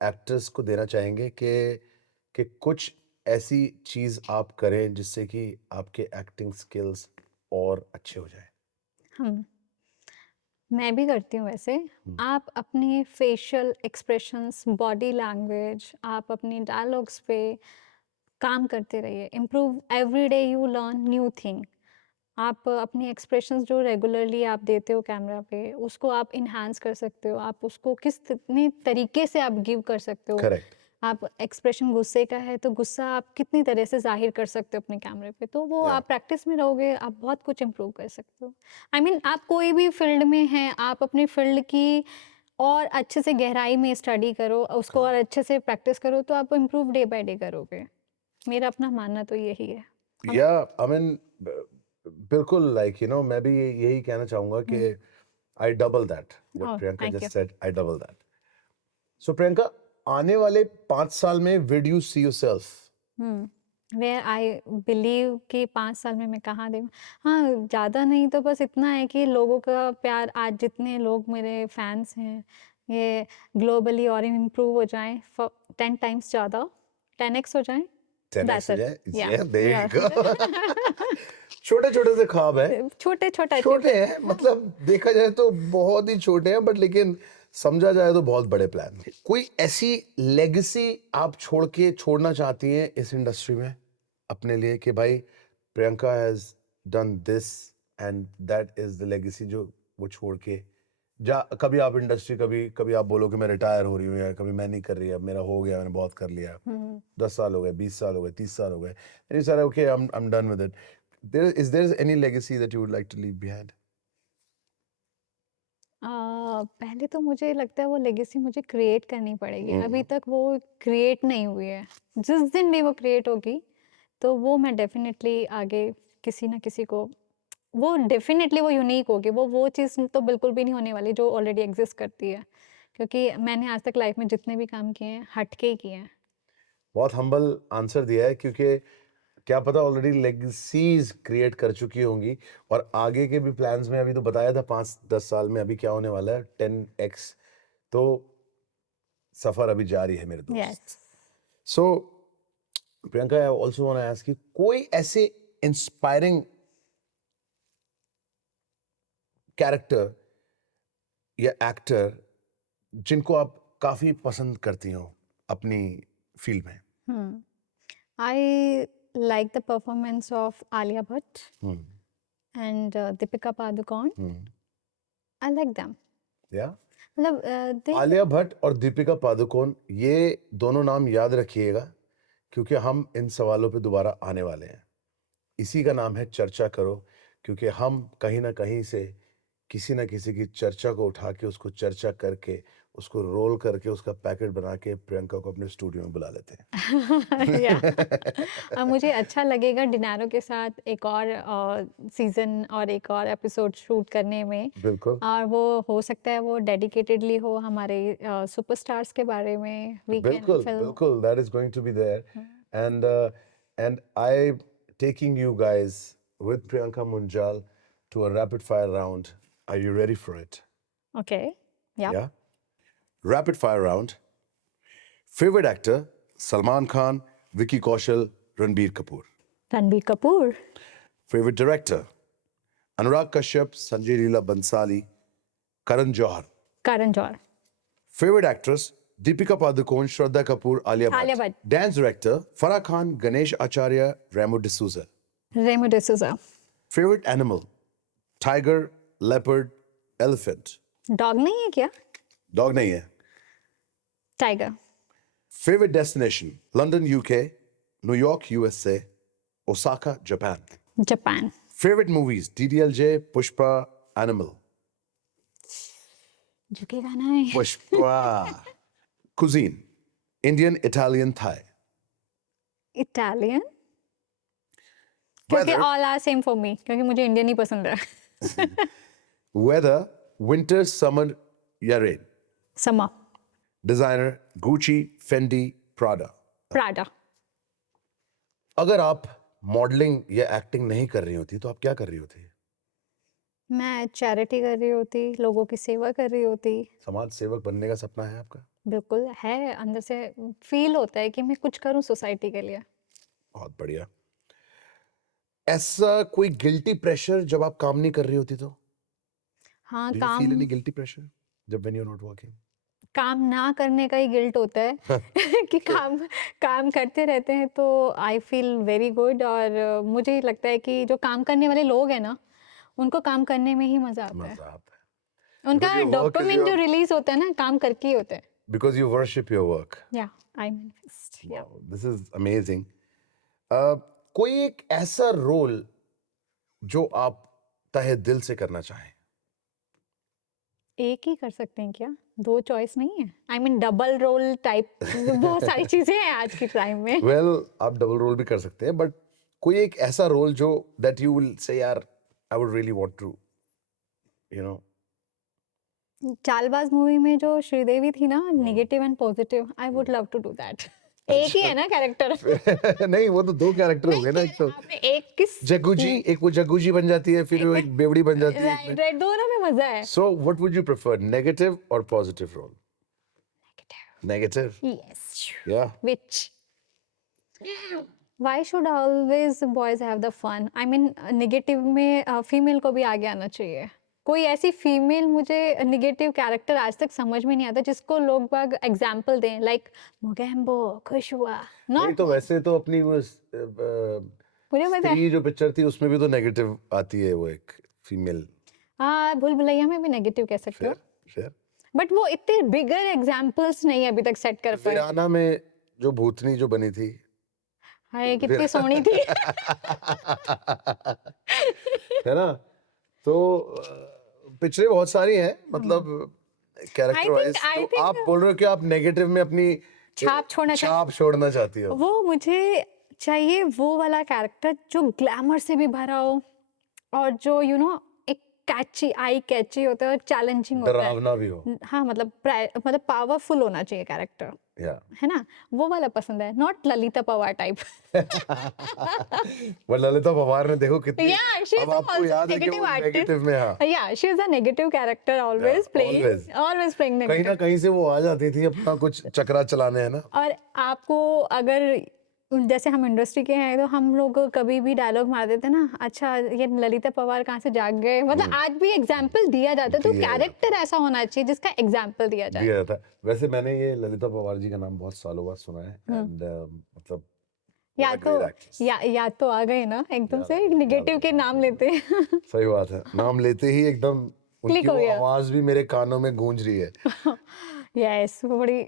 एक्टर्स को देना चाहेंगे कि कुछ ऐसी चीज आप करें जिससे कि आपके एक्टिंग स्किल्स और अच्छे हो जाए? हम मैं भी करती हूँ वैसे। आप अपने फेशियल एक्सप्रेशंस, बॉडी लैंग्वेज, आप अपने डायलॉग्स पे काम करते रहिए। Improve every day, you learn new thing. आप अपने एक्सप्रेशंस जो रेगुलरली आप देते हो कैमरा पे, उसको आप इन्हांस कर सकते हो। आप उसको कितने तरीके से आप गिव कर सकते हो। करेक्ट। आप एक्सप्रेशन गुस्से का है तो गुस्सा आप कितनी तरह से जाहिर कर सकते हो अपने कैमरे पे, तो वो Yeah. आप प्रैक्टिस में रहोगे, आप बहुत कुछ इम्प्रूव कर सकते हो। आई मीन आप कोई भी फील्ड में हैं, आप अपने फील्ड की और अच्छे से गहराई में स्टडी करो, उसको और अच्छे से प्रैक्टिस करो, तो आप इम्प्रूव डे बाय डे करोगे। मेरा अपना मानना तो यही है। या आई मीन बिल्कुल, लाइक यू नो, मैं भी यही कहना चाहूंगा कि I double that Oh, what Priyanka thank you. Just said, I double that. So Priyanka, आने वाले 5 साल में where do you see yourself? Where I believe कि 5 साल में मैं कहाँ देखूँ। हाँ, ज़्यादा नहीं तो बस इतना है कि लोगों का प्यार, आज जितने लोग मेरे फैन्स हैं, ये ग्लोबली और इम्प्रूव हो जाएँ, 10 टाइम्स ज़्यादा, 10x हो जाएँ, 10x दैट्स हो इट। जाए, या, yeah, there या। you go. छोटे-छोटे से ख्वाब है, छोटे-छोटा छोटे हैं, मतलब देखा जाए तो बहुत ही छोटे हैं, बट लेकिन समझा जाए तो बहुत बड़े प्लान। कोई ऐसी लेगेसी आप छोड़ना चाहती हैं इस इंडस्ट्री में अपने लिए कि भाई Priyanka has done this and that is the legacy जो वो छोड़ के जा, कभी आप इंडस्ट्री, कभी कभी आप बोलो कि मैं रिटायर हो रही हूँ, या कभी मैं नहीं कर रही, अब मेरा हो गया, मैंने बहुत कर लिया, 10 साल हो गए, 20 साल हो गए, 30 साल हो गए, and you said okay, I'm done with it. Is there any legacy that you would like to leave behind? पहले तो मुझे लगता है वो लेगेसी मुझे क्रिएट करनी पड़ेगी। अभी तक वो क्रिएट नहीं हुई है। जिस दिन भी वो क्रिएट होगी, तो वो मैं डेफ़िनेटली आगे किसी न किसी को, वो डेफ़िनेटली वो यूनिक होगी। वो चीज़ तो बिल्कुल भी नहीं होने वाली जो ऑलरेडी एग्ज़िस्ट करती है। क्योंकि मैंने आज तक लाइफ़ में जितने भी काम किए हैं, हट के ही किए हैं। बहुत हम्बल आंसर दिया है, क्योंकि क्या पता ऑलरेडी लेगेसीज क्रिएट कर चुकी होंगी, और आगे के भी प्लान्स में अभी तो बताया था 5-10 साल में अभी क्या होने वाला है, 10x, तो सफर अभी जारी है मेरे दोस्त। Yes. So Priyanka, I also want to ask you, कोई ऐसे इंस्पायरिंग कैरेक्टर या एक्टर जिनको आप काफी पसंद करती हो अपनी फील्ड में? I like the performance of Alia Bhatt and Deepika Padukone. I like them. या मतलब दे आलिया भट्ट और दीपिका पादुकोण, ये दोनों नाम याद रखिएगा, क्योंकि हम इन सवालों पे दोबारा आने वाले हैं। इसी का नाम है चर्चा करो, क्योंकि हम कहीं ना कहीं से किसी ना किसी की चर्चा को उठा के, उसको चर्चा करके, उसको रोल करके, उसका पैकेट बना के प्रियंका को अपने स्टूडियो में बुला लेते हैं। या और मुझे अच्छा लगेगा डिनारो के साथ एक और सीजन और एक और एपिसोड शूट करने में। बिल्कुल और वो हो सकता है वो डेडिकेटेडली हो हमारे सुपरस्टार्स के बारे में। वी कैन बिल्कुल फिल्म। बिल्कुल, that is going to be there. And I taking you guys with Priyanka Munjal to a rapid fire round. Are you ready for it? Okay. या। Yeah. Rapid fire round. Favorite actor: Salman Khan, Vicky Kaushal, Ranbir Kapoor. Ranbir Kapoor. Favorite director: Anurag Kashyap, Sanjay Leela Bansali, Karan Johar. Karan Johar. Favorite actress: Deepika Padukone, Shraddha Kapoor, Alia Bhatt. Alia Bhatt. Dance director: Farah Khan, Ganesh Acharya, Ramo D'Souza. Remo D'Souza. Favorite animal: tiger, leopard, elephant. Dog नहीं है क्या? Dog nahi hai. Tiger. Favorite destination: London, UK, New York, USA, Osaka, Japan. Japan. Favorite movies: DDLJ, Pushpa, Animal. झुकेगा नहीं। Pushpa. Cuisine: Indian, Italian, Thai. Italian. क्योंकि Weather: all are same for me, क्योंकि मुझे Indian ही पसंद है। Weather: winter, summer, या rain. Summer. Designer: Gucci, Fendi, Prada. Prada. अगर आप मॉडलिंग या एक्टिंग नहीं कर रही होती तो आप क्या कर रही होती? मैं चैरिटी कर रही होती, लोगों की सेवा कर रही होती। समाज सेवक बनने का सपना है आपका? बिल्कुल है, अंदर से फील होता है कि मैं कुछ करूं सोसाइटी के लिए। बहुत बढ़िया। ऐसा कोई गिल्टी प्रेशर जब आप काम नहीं कर रही होती तो? हाँ, Do you feel काम any guilty pressure जब when you're not working? काम ना करने का ही गिल्ट होता है कि काम करते रहते हैं, तो आई फील वेरी गुड। और मुझे लगता है कि जो काम करने वाले लोग हैं ना, उनको काम करने में ही मजा आता है। मजा आता है। उनका Because your work is dopamine जो your- रिलीज होता है ना, काम करके ही होता है। Because you worship your work. या आई मैनिफेस्ट। या Wow, this is amazing. कोई एक ऐसा रोल जो आप तहे दिल से करना चाहें? एक ही कर सकते हैं क्या? 2 चॉइस नहीं है? I mean double role type बहुत सारी चीजें हैं आज के टाइम में। Well, आप डबल रोल भी कर सकते हैं, बट कोई एक ऐसा रोल जो that you will say, यार, I would really want to, you know. Chaalbaaz movie में जो श्रीदेवी थी ना, negative and positive, I would love to do that एक ही है ना कैरेक्टर। नहीं, वो तो 2 कैरेक्टर हो गए ना, एक तो आपने एक किस जग्गू जी, एक वो जग्गू जी बन जाती है, फिर वो एक बेवड़ी बन जाती है राइट राइट, दोनों में मजा है। So what would you prefer, negative और पॉजिटिव रोल? नेगेटिव, यस, या which why should always boys have the fun? I mean negative में फीमेल को भी आगे आना चाहिए। कोई ऐसी फीमेल मुझे नेगेटिव कैरेक्टर आज तक समझ में नहीं आता जिसको लोग बाग एग्जांपल दें, लाइक मोगेम्बो, खुश हुआ, नहीं नॉट तो वैसे तो अपनी वो मुझे पता है। स्त्री जो पिक्चर थी उसमें भी तो नेगेटिव आती है, वो एक फीमेल। हाँ, भूल भुलैया में भी नेगेटिव कह सकते हो, शेयर बट वो इतने बिगर एग्जांपल्स नहीं अभी तक सेट कर पाए। वीराना में जो भूतनी जो बनी थी, हाय कितनी सोहनी थी। है ना? तो पिक्चरें बहुत सारी हैं, मतलब कैरेक्टर वाइज। I तो think- आप बोल रहे हो कि आप नेगेटिव में अपनी छाप छोड़ना छाप छोड़ना चाहती हो? वो मुझे चाहिए वो वाला कैरेक्टर जो ग्लैमर से भी भरा हो और जो एक कैची, आई कैची होता है और चैलेंजिंग होता है। डरावना भी हो, हाँ, मतलब पावरफुल होना चाहिए कैरेक्टर, या है ना? वो वाला पसंद है, नॉट ललिता पवार टाइप। वो ललिता पवार ने देखो कितनी, Yeah, she is अब आपको also याद है कि negative वो artist. नेगेटिव में, हाँ, Yeah, she is a negative character, always Yeah, playing, always. always playing कहीं ना negative. कहीं से वो आ जाती थी अपना कुछ चक्रा चलाने, है ना? और आपको अगर जैसे हम इंडस्ट्री के हैं तो हम लोग कभी भी डायलॉग मार देते ना, अच्छा ये ललिता पवार कहाँ से जाग गए, मतलब आज भी एग्जाम्पल दिया जाता है। तो दिया जाता कैरेक्टर ऐसा होना चाहिए जिसका एग्जाम्पल दिया जाए। दिया जाता है। वैसे मैंने ये ललिता पवार जी का नाम बहुत सालों बाद सुना है, एंड मतलब या what a तो great actress. या तो आ गए ना एकदम से नेगेटिव के नाम लेते हैं। सही बात है, नाम लेते ही एकदम उनकी Click हो वो गया। आवाज भी मेरे कानों में गूंज रही है। यस, वो बड़ी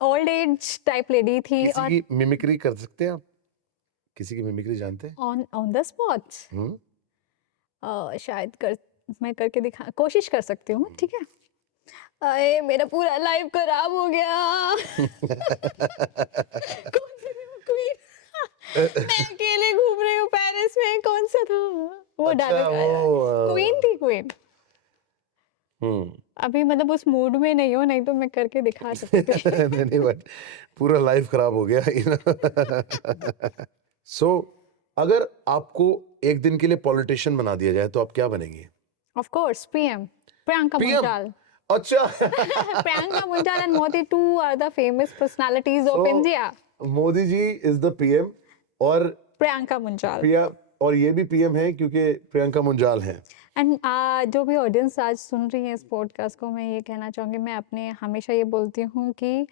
ओल्ड एज टाइप लेडी थी। किसी और की मिमिक्री कर सकते हैं आप? किसी की मिमिक्री जानते हैं? ऑन द स्पॉट शायद मैं करके कोशिश कर सकती हूँ, ठीक है? अरे मेरा पूरा लाइफ खराब हो गया। कौन सी क्वीन? मैं अकेले घूम रही हूँ पेरिस में, कौन सा था वो अच्छा, डायलॉग? क्वीन थी, क्वीन। हम्म अभी मतलब उस मूड में नहीं हो, नहीं तो मैं करके दिखा सकती थी। नहीं, बट पूरा लाइफ खराब हो गया। सो अगर आपको एक दिन के लिए पॉलिटिशियन बना दिया जाए तो आप क्या बनेंगे? Of course PM Priyanka PM? Munjal. अच्छा। Priyanka Munjal and Modi, two are the famous personalities of So, India. Modi ji is the PM और प्रियंका मुंजाल। प्रिया, और ये भी पीएम है क्योंकि प्रियंका मुंजाल हैं। एंड जो भी ऑडियंस आज सुन रही है इस पॉडकास्ट को, मैं ये कहना चाहूँगी, मैं अपने हमेशा ये बोलती हूँ कि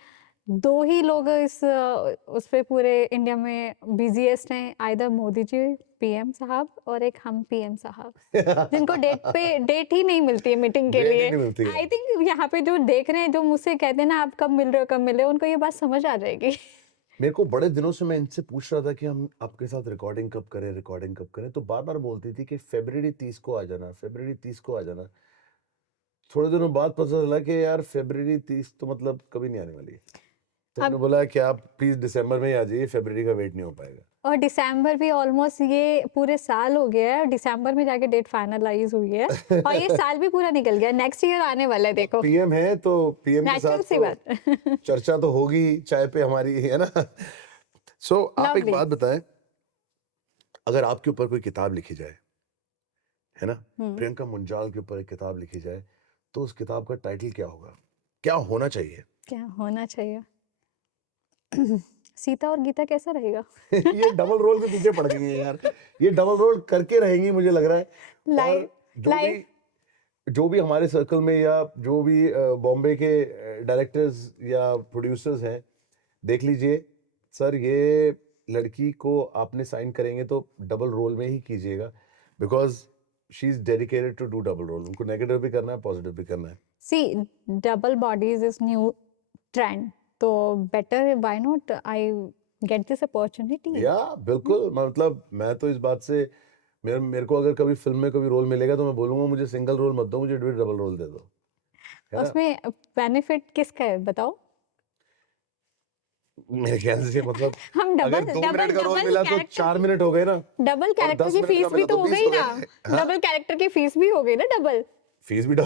2 ही लोग उस पे पूरे इंडिया में बिजीएस्ट हैं, आइदर मोदी जी पीएम साहब और एक हम पीएम साहब, जिनको डेट ही नहीं मिलती है मीटिंग के Date ही लिए। नहीं मिलती है। आई थिंक यहाँ पे जो देख रहे हैं, जो मुझसे कहते हैं ना आप कब मिल रहे हो, उनको ये बात समझ आ जाएगी। मेरे को बड़े दिनों से मैं इनसे पूछ रहा था कि हम आपके साथ रिकॉर्डिंग कब करें, तो बार बार बोलती थी कि फरवरी 30 को आ जाना, फरवरी 30 को आ जाना। थोड़े दिनों बाद पता चला कि यार फरवरी 30 तो मतलब कभी नहीं आने वाली है। तो मैंने बोला कि आप प्लीज दिसंबर में ही आ जाइए, फरवरी का वेट नहीं हो पाएगा। और दिसंबर भी ऑलमोस्ट, ये पूरे साल हो गया है और दिसंबर में जाके डेट फाइनलाइज हुई है और ये साल भी पूरा निकल गया, नेक्स्ट ईयर आने वाला है, देखो। पीएम है तो पीएम के नेचुरल साथ सी तो बात। चर्चा तो होगी चाय पे हमारी, है ना? सो आप एक Lovely. बात बताएं, अगर आपके ऊपर कोई किताब लिखी जाए, है ना, प्रियंका मुंजाल के ऊपर एक किताब लिखी जाए, तो उस किताब का टाइटल क्या होगा, क्या होना चाहिए? क्या होना चाहिए? सीता और गीता कैसा रहेगा? ये डबल रोल के पीछे पड़ गई है यार, ये डबल रोल करके रहेंगी मुझे लग रहा है। और जो भी हमारे सर्कल में या जो भी बॉम्बे के डायरेक्टर्स या प्रोड्यूसर्स हैं, देख लीजिए सर, ये लड़की को आपने साइन करेंगे तो डबल रोल में ही कीजिएगा, because she is dedicated to do double role. उनको नेगेटिव भी करना है, पॉजिटिव भी करना है। See, double bodies is new trend, तो better why not I get this opportunity. Yeah बिल्कुल, मतलब मैं तो इस बात से, मेरे को अगर कभी फिल्म में कभी रोल मिलेगा तो मैं बोलूंगा मुझे सिंगल रोल मत दो, मुझे डबल रोल दे दो, है ना? उसमें बेनिफिट किसका है बताओ? मेरे ख्याल से मतलब हम अगर 2 मिनट का रोल मिला तो 4 मिनट हो गए ना, डबल कैरेक्टर 10 की मिनट का फीस भी मिला तो तो हो 20 गई हो ना, गए। डबल कैरेक्टर की फीस भी हो गई ना, डबल। फीस भी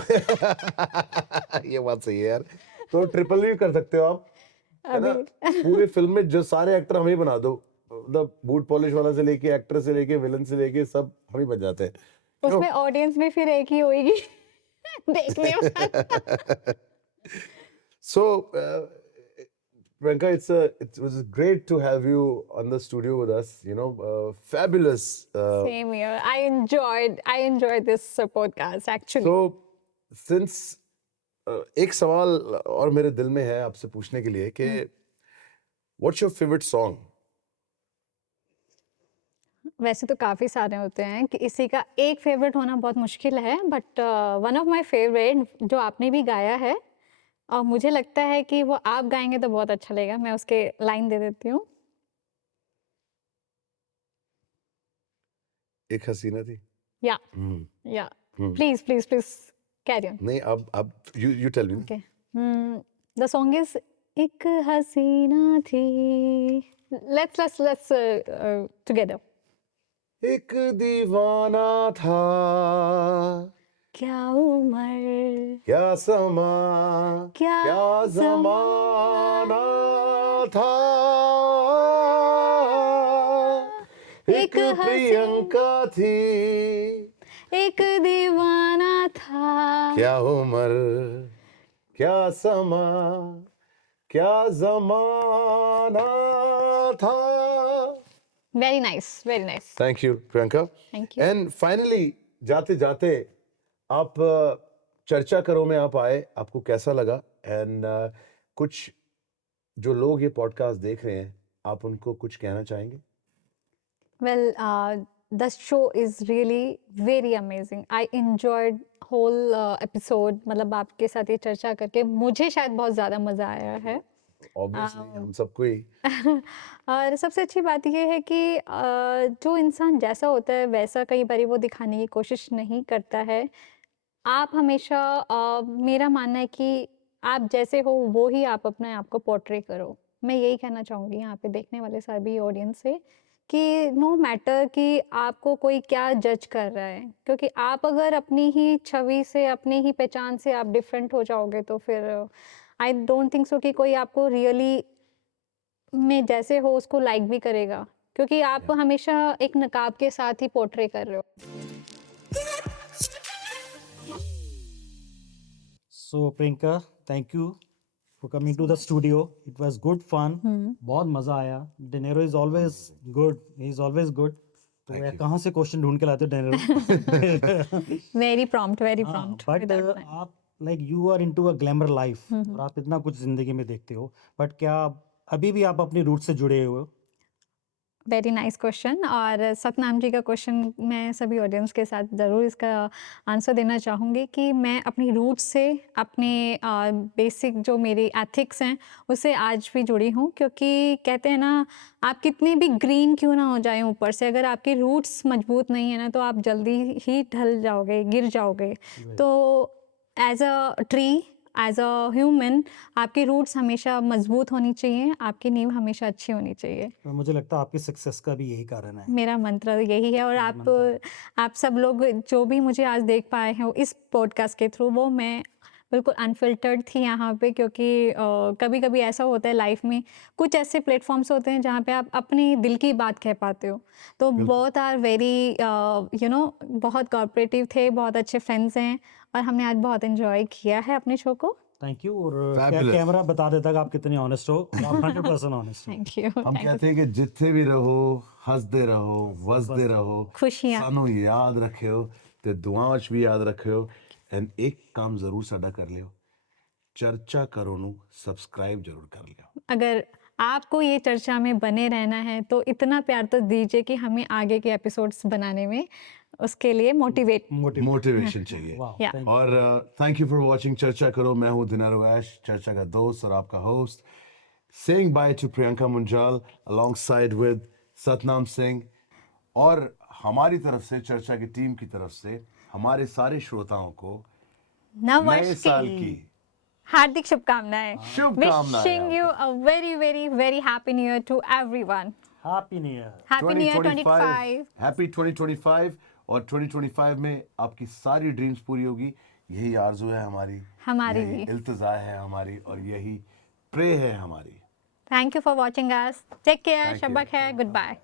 ये बात सही है यार, तो ट्रिपल भी कर सकते हो आप। है ना, पूरे फिल्म में जो सारे एक्टर हम ही बना दो, मतलब बूट पॉलिश वाला से लेके एक्टर से लेके विलन से लेके सब हम ही बन जाते हैं। उसमें ऑडियंस भी फिर एक ही होएगी देखने वाला। So, Priyanka, it was great to have you on the studio with us. You know, fabulous. Same here. I enjoyed this podcast actually. So, since एक सवाल और मेरे दिल में है आपसे पूछने के लिए कि what's your favorite song? वैसे तो काफ़ी सारे होते हैं कि इसी का एक फेवरेट होना बहुत मुश्किल है, but one of my favourite जो आपने भी गाया है और मुझे लगता है कि वो आप गाएंगे तो बहुत अच्छा लगेगा, मैं उसके लाइन दे देती हूँ। एक हसीना थी। या हम्म, या please please please carry on. नहीं, अब you tell me. Okay, the song is एक हसीना थी। Let's together. एक दीवाना था, क्या उम्र, क्या समा, क्या क्या जमाना था, एक प्रियंका थी, एक दीवाना था। क्या उम्र, क्या समा, क्या जमाना था। Very nice, very nice. Thank you Priyanka. Thank you. And finally जाते जाते आप चर्चा करो में आप आए, आपको कैसा लगा? एंड कुछ जो लोग ये पॉडकास्ट देख रहे हैं, आप उनको कुछ कहना चाहेंगे? Well, the show is really very amazing. I enjoyed whole episode. मतलब आपके साथ ये चर्चा करके मुझे शायद बहुत ज़्यादा मज़ा आया है। ऑब्वियसली हम सबको ही। और सबसे अच्छी बात ये है कि जो इंसान जैसा होता है वैसा कई बार वो दिखाने की कोशिश नहीं करता है। आप हमेशा मेरा मानना है कि आप जैसे हो वो ही आप अपने आप को पोर्ट्रे करो। मैं यही कहना चाहूँगी यहाँ पे देखने वाले सभी ऑडियंस से कि नो मैटर कि आपको कोई क्या जज कर रहा है, क्योंकि आप अगर अपनी ही छवि से, अपनी ही पहचान से आप डिफरेंट हो जाओगे तो फिर आई डोंट थिंक सो कि कोई आपको रियली में जैसे हो उसको लाइक भी करेगा, क्योंकि आप हमेशा एक नकाब के साथ ही पोर्ट्रे कर रहे हो। So Priyanka, thank you for coming to the studio. It was good fun. बहुत मजा आया. De Niro is always good. He is always good. तो यार कहाँ से क्वेश्चन ढूंढ के लाते हो De Niro? Very prompt, very हाँ, प्रॉम्प्ट। but आप like you are into a glamour life और आप इतना कुछ जिंदगी में देखते हो, but क्या अभी भी आप अपनी रूट से जुड़े हुए हो? Very nice question. और सतनाम जी का क्वेश्चन मैं सभी ऑडियंस के साथ ज़रूर इसका आंसर देना चाहूँगी कि मैं अपनी रूट से, अपने बेसिक जो मेरी एथिक्स हैं उससे आज भी जुड़ी हूँ, क्योंकि कहते हैं ना आप कितने भी ग्रीन क्यों ना हो जाए ऊपर से, अगर आपकी रूट्स मजबूत नहीं है ना तो आप जल्दी ही ढल जाओगे, गिर जाओगे। तो as a tree, as a human आपकी रूट्स हमेशा मजबूत होनी चाहिए, आपकी नींव हमेशा अच्छी होनी चाहिए। और मुझे लगता है आपकी सक्सेस का भी यही कारण है। मेरा मंत्र यही है। और आप सब लोग जो भी मुझे आज देख पाए हैं इस पॉडकास्ट के थ्रू, वो मैं बिल्कुल अनफिल्टर्ड थी यहाँ पे, क्योंकि कभी कभी ऐसा होता है लाइफ में, कुछ ऐसे प्लेटफॉर्म्स होते हैं जहाँ पे आप अपने दिल की बात कह पाते हो। तो बहुत आर वेरी यू नो बहुत कोऑपरेटिव थे, बहुत अच्छे फ्रेंड्स हैं और हमने आज बहुत एंजॉय किया है अपने शो को। Thank you. और Fabulous. कैमरा बता देता कि आप कितने ऑनेस्ट हो। आप 100% ऑनेस्ट हो। Thank you. हम कहते हैं कि जिथे भी रहो हंसते रहो, वसते रहो, खुशियां। सानू याद रखियो ते दुआओं च भी याद रखियो। एंड एक काम जरूर साडा कर लियो, चर्चा करो नू सब्सक्राइब जरूर कर लियो। अगर आपको ये चर्चा में बने रहना है तो इतना प्यार तो दीजिए कि हमें आगे के एपिसोड्स बनाने में उसके लिए मोटिवेट। मोटिवेशन चाहिए। वाह, Yeah. thank you. और थैंक यू फॉर वाचिंग चर्चा करो। मैं हूँ दिनारो ऐश, चर्चा का दोस्त और आपका host, saying by two Priyanka Munjal alongside with Satnam Singh. और हमारी तरफ से, चर्चा की टीम की तरफ से, हमारे सारे श्रोताओं को नए नववर्ष साल की की हार्दिक शुभकामनाएं। शुभकामनाएं wishing you a very very very happy new year to everyone. Happy new year. Happy new year 25। Happy 2025। और 2025 में आपकी सारी ड्रीम्स पूरी होगी, यही आरज़ू है हमारी हमारी यही भी। इल्तिजा है हमारी और यही प्रे है हमारी। Thank you for watching us, take care, Thank you. शब्बा खैर, गुड बाय।